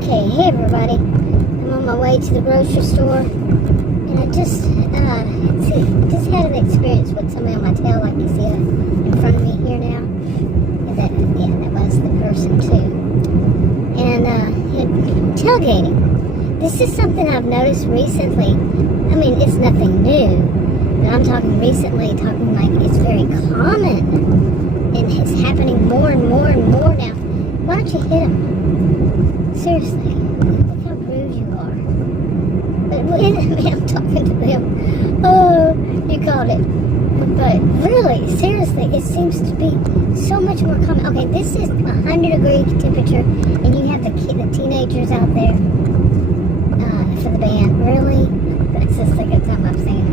Okay, hey everybody. I'm on my way to the grocery store, and I just had an experience with somebody on my tail, like you see in front of me here now. And that was the person too. And tailgating. This is something I've noticed recently. I mean, it's nothing new, but I'm talking recently, talking like it's very common, and it's happening more and more and more now. Why don't you hit them? Seriously, look how rude you are. But I'm talking to them. Oh, you called it. But really, seriously, it seems to be so much more common. Okay, this is 100-degree temperature, and you have the teenagers out there for the band. Really? That's the second time I've seen it.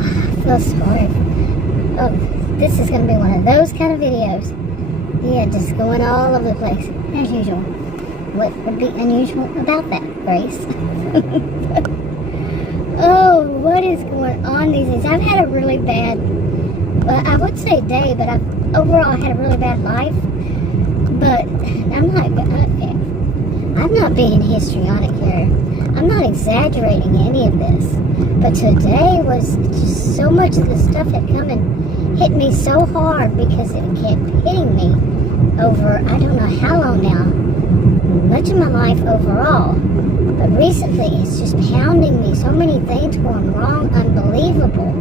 I feel sorry. Oh, this is going to be one of those kind of videos. Yeah, just going all over the place, as usual. What would be unusual about that, Grace? Oh, what is going on these days? I've had a really bad, well, I would say day, but overall had a really bad life. But I'm not being histrionic here. I'm not exaggerating any of this. But today was just so much of the stuff had come and hit me so hard because it kept hitting me over, I don't know how long now. Much of my life overall, but recently it's just pounding me. So many things going wrong, unbelievable,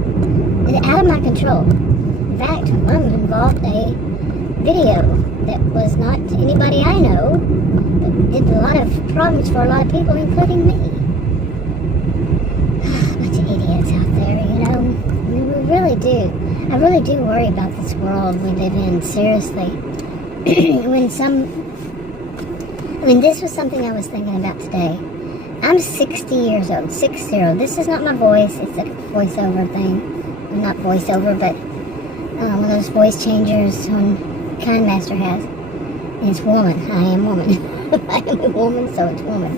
and out of my control. In fact, one involved a video that was not anybody I know, but did a lot of problems for a lot of people, including me. A bunch of idiots out there, you know. I mean, we really do. I really do worry about this world we live in, seriously. This was something I was thinking about today. I'm 60 years old, 6-0. This is not my voice. It's a voiceover thing. Well, not voiceover, but one of those voice changers Kind Master has. And it's woman. I am woman. I am a woman, so it's woman.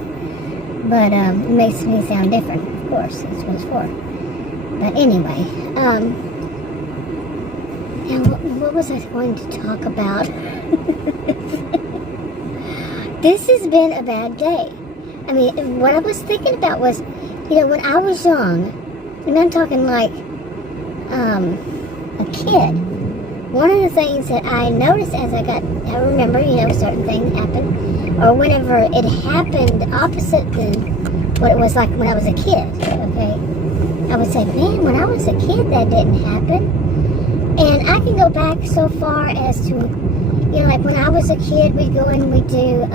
But it makes me sound different, of course. That's what it's for. But anyway, now what was I going to talk about? This has been a bad day. I mean, what I was thinking about was, you know, when I was young, and I'm talking like a kid, one of the things that I noticed as I remember, you know, certain things happen, or whenever it happened opposite than what it was like when I was a kid, okay? I would say, man, when I was a kid, that didn't happen. And I can go back so far as to, you know, like when I was a kid, we'd go and we'd do,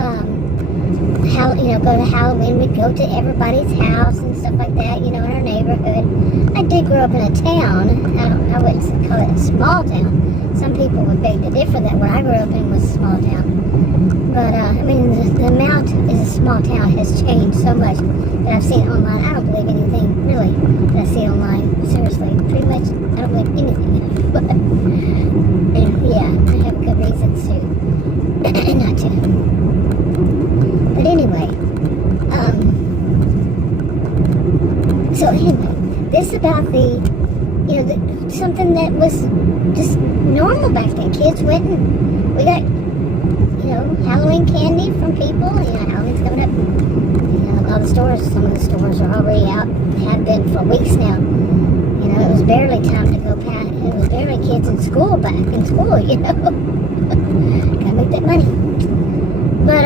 go to Halloween. We'd go to everybody's house and stuff like that, you know, in our neighborhood. I did grow up in a town. I wouldn't call it a small town. Some people would beg to differ that where I grew up in was a small town. But, the amount is a small town has changed so much that I've seen online. I don't believe anything, really, that I see online. Seriously, pretty much, I don't believe anything in it. But, yeah, I have good reasons to not to. But anyway, this about something that was just normal back then. Kids went and we got, you know, Halloween candy from people. You know, Halloween's coming up. You know, all the stores, some of the stores are already out, have been for weeks now. You know, it was barely time to go past. It was barely kids in school, back in school, you know. Gotta make that money. But,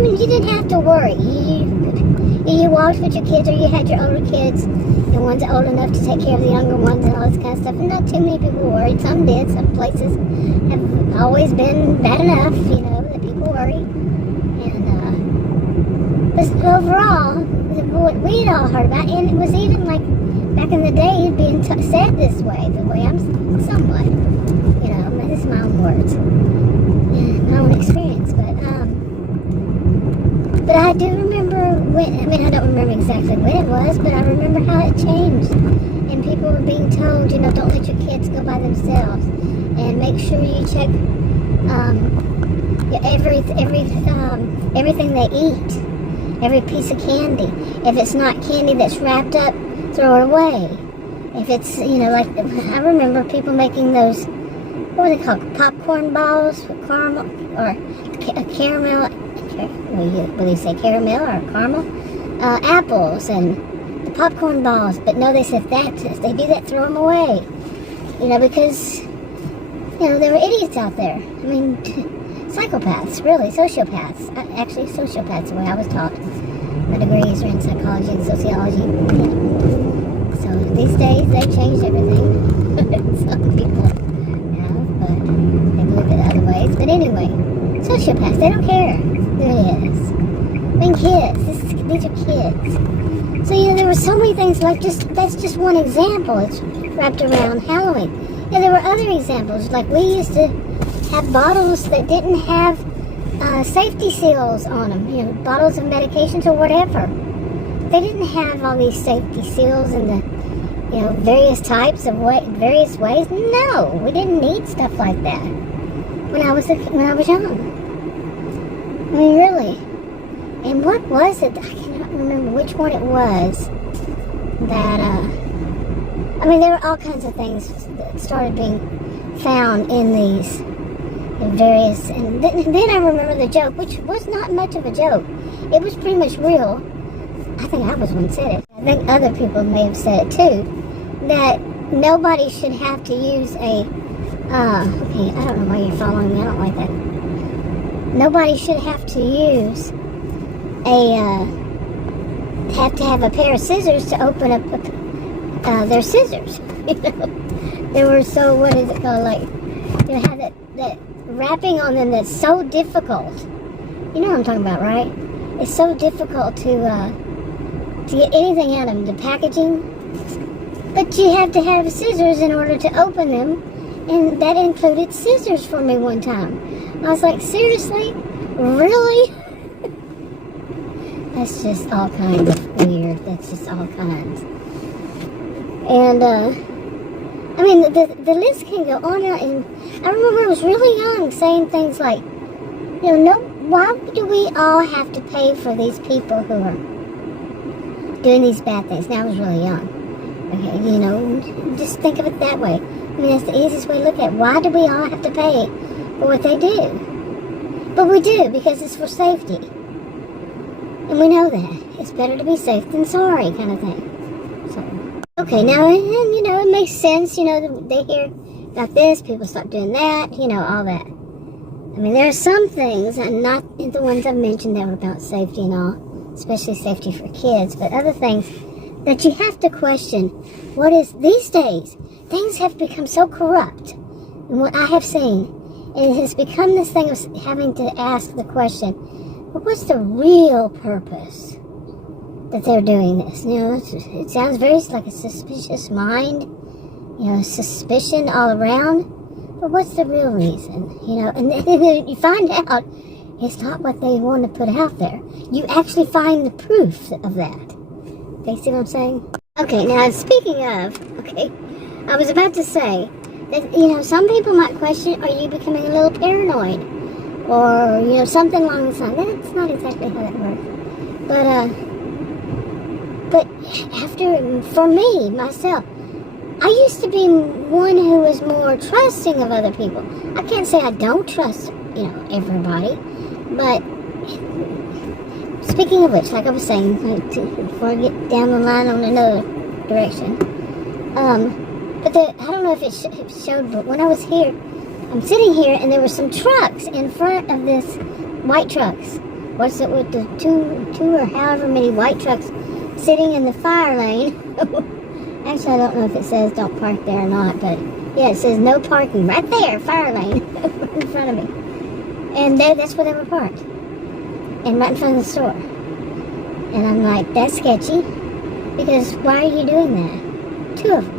you didn't have to worry. You walked with your kids, or you had your older kids, the ones old enough to take care of the younger ones and all this kind of stuff. And not too many people were worried. Some did. Some places have always been bad enough, you know, that people worry. And, but overall, what we had all heard about, and it was even like back in the day being said this way, the way I'm somewhat, you know, this is my own words, and my own experience, but I do remember I don't remember exactly when it was, but I remember how it changed, and people were being told, you know, don't let your kids go by themselves, and make sure you check, everything they eat, every piece of candy. If it's not candy that's wrapped up, throw it away. If it's, you know, like, I remember people making those, what were they called, popcorn balls with caramel, or caramel will you say caramel or caramel? Apples and the popcorn balls. But no, they said that if they do that, throw them away. Because there were idiots out there. I mean, psychopaths, really, sociopaths. Actually, sociopaths, the way I was taught. My degrees are in psychology and sociology. So these days, they've changed everything. Some people have, but they believe it other ways. But anyway, sociopaths, they don't care who it is. I mean, kids. These are kids. So, there were so many things like that's just one example. It's wrapped around Halloween. There were other examples. Like we used to have bottles that didn't have safety seals on them. Bottles of medications or whatever. They didn't have all these safety seals and the various types of various ways. No, we didn't need stuff like that when I was young. I mean, really. And what was it? I cannot remember which one it was that. I mean, there were all kinds of things that started being found in these various. And then I remember the joke, which was not much of a joke. It was pretty much real. I think I was one who said it. I think other people may have said it too. That nobody should have to use a. Okay, I don't know why you're following me. I don't like that. Nobody should have to use have to have a pair of scissors to open up their scissors. They were so, what is it called? Like, have that wrapping on them that's so difficult. You know what I'm talking about, right? It's so difficult to get anything out of them, the packaging. But you have to have scissors in order to open them, and that included scissors for me one time. I was like, seriously? Really? That's just all kinds of weird. That's just all kinds. And, I mean, the list can go on and I remember I was really young saying things like, why do we all have to pay for these people who are doing these bad things? Now I was really young. Okay, just think of it that way. I mean, that's the easiest way to look at it. Why do we all have to pay for what they do? But we do, because it's for safety. And we know that. It's better to be safe than sorry, kind of thing. So, okay, now, and it makes sense, they hear about this, people start doing that, all that. I mean, there are some things, and not the ones I've mentioned that were about safety and all, especially safety for kids, but other things that you have to question. What is, these days, things have become so corrupt. And what I have seen, it has become this thing of having to ask the question, but what's the real purpose that they're doing this? It sounds very like a suspicious mind, suspicion all around. But what's the real reason? And then you find out it's not what they want to put out there. You actually find the proof of that. Okay, see what I'm saying? Okay, now speaking of, I was about to say that, some people might question, are you becoming a little paranoid? Or, something along the lines. That's not exactly how that works. But for me, myself, I used to be one who was more trusting of other people. I can't say I don't trust, everybody. But speaking of which, like I was saying, before I get down the line on another direction, but I don't know if it showed, but when I was here, I'm sitting here, and there were some trucks in front of this white trucks. What's it with the two or however many white trucks sitting in the fire lane? Actually, I don't know if it says don't park there or not, but yeah, it says no parking right there, fire lane, in front of me. And that's where they were parked, and right in front of the store. And I'm like, that's sketchy, because why are you doing that? Two of them.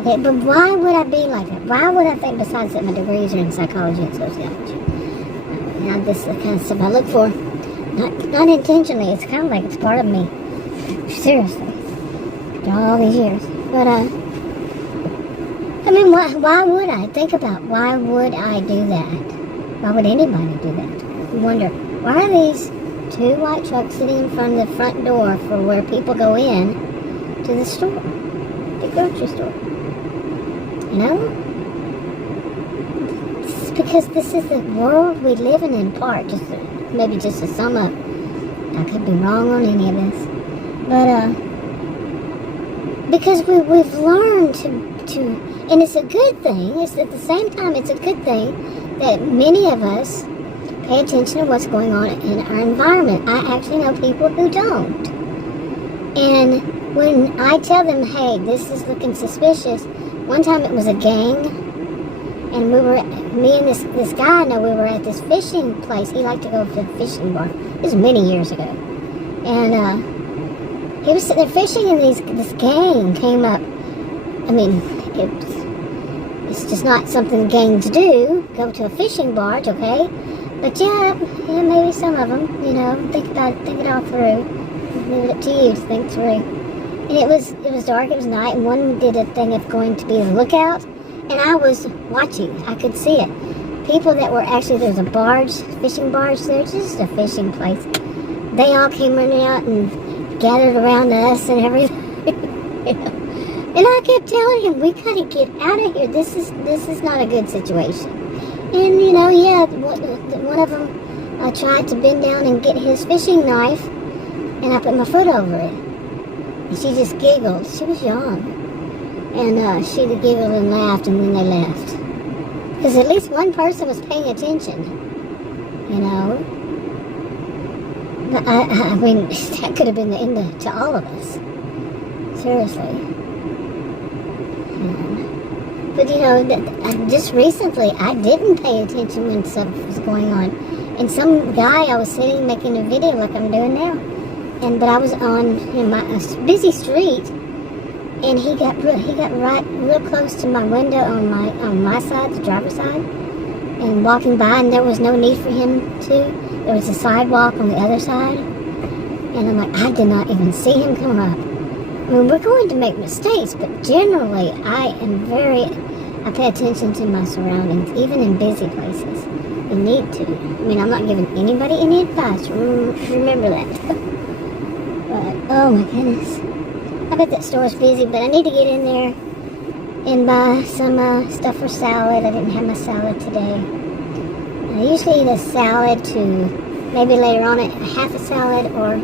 Okay, but why would I be like that? Why would I think, besides that my degrees are in psychology and sociology? This is the kind of stuff I look for. Not intentionally. It's kind of like it's part of me. Seriously. After all these years. But, I mean, why would I? Think about, why would I do that? Why would anybody do that? You wonder, why are these two white trucks sitting in front of the front door for where people go in to the store? The grocery store. It's because this is the world we live in part. Just maybe just to sum up. I could be wrong on any of this. But, because we've learned to, and it's a good thing, it's at the same time, it's a good thing that many of us pay attention to what's going on in our environment. I actually know people who don't. And when I tell them, hey, this is looking suspicious, one time it was a gang, and me and this guy I know, we were at this fishing place. He liked to go to the fishing bar. This was many years ago. And he was sitting there fishing, and this gang came up. I mean, it's just not something gangs do, go to a fishing barge, okay? But yeah, maybe some of them, think about it, think it all through. Leave it up to you to think through. And it was dark, it was night, and one did a thing of going to be the lookout, and I was watching. I could see it. People that were actually, there's a barge, fishing barge there, just a fishing place. They all came running out and gathered around us and everything. And I kept telling him, we gotta get out of here. This is not a good situation. And one of them tried to bend down and get his fishing knife, and I put my foot over it. And she just giggled. She was young. And she giggled and laughed, and then they left. Because at least one person was paying attention. I mean, that could have been the end to all of us. Seriously. But just recently, I didn't pay attention when stuff was going on. And some guy, I was sitting making a video like I'm doing now. But I was on a busy street, and he got right real close to my window on my side, the driver's side, and walking by, and there was no need for him to. There was a sidewalk on the other side, and I'm like, I did not even see him come up. I mean, we're going to make mistakes, but generally, I pay attention to my surroundings, even in busy places. You need to. I mean, I'm not giving anybody any advice. Remember that. But, oh my goodness. I bet that store's busy, but I need to get in there and buy some stuff for salad. I didn't have my salad today. I usually eat a salad to maybe later on half a salad or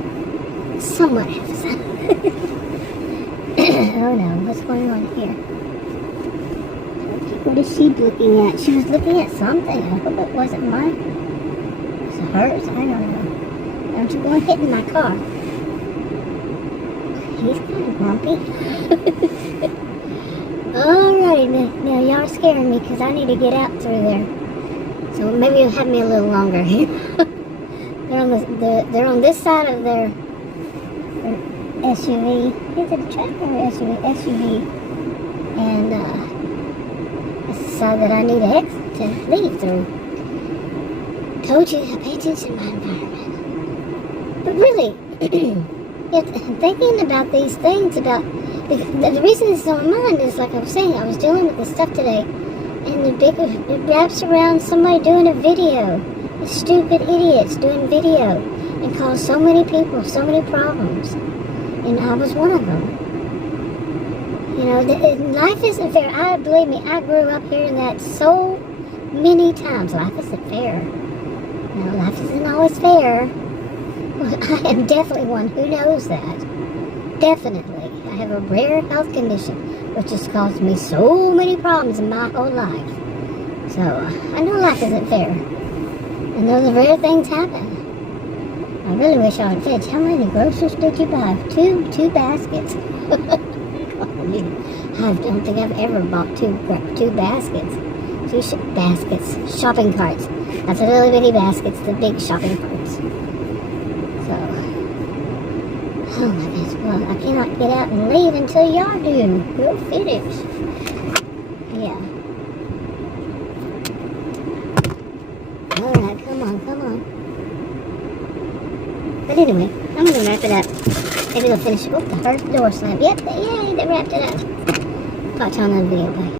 somewhat half a salad. Oh no, what's going on here? What is she looking at? She was looking at something. I hope it wasn't mine. Was it hers? I don't know. Don't you go and hit in my car. He's kind of grumpy. Alrighty, now y'all are scaring me because I need to get out through there. So maybe you'll have me a little longer here. They're on this side of their SUV. Is it a truck or SUV? SUV. And that's the side that I need to leave through. Told you, I pay attention to my environment. But really, thinking about these things, about the reason this is on my mind is, like I was saying, I was dealing with this stuff today, and it wraps around somebody doing a video. These stupid idiots doing video and cause so many people so many problems. And I was one of them. Life isn't fair. Believe me, I grew up hearing that so many times. Life isn't fair. Life isn't always fair. Well, I am definitely one who knows that. Definitely. I have a rare health condition, which has caused me so many problems in my whole life. So, I know life isn't fair. And those rare things happen. I really wish I would fetch. How many groceries did you buy? Two baskets. I don't think I've ever bought two baskets. Baskets. Shopping carts. That's the little bitty baskets, the big shopping carts. So, oh my goodness. Well, I cannot get out and leave until y'all do. We'll finish. Yeah. Alright, come on. But anyway, I'm going to wrap it up. Maybe they'll finish. Oh, the first door slam. Yep, yay, they wrapped it up. Talk to you on another video. Bye.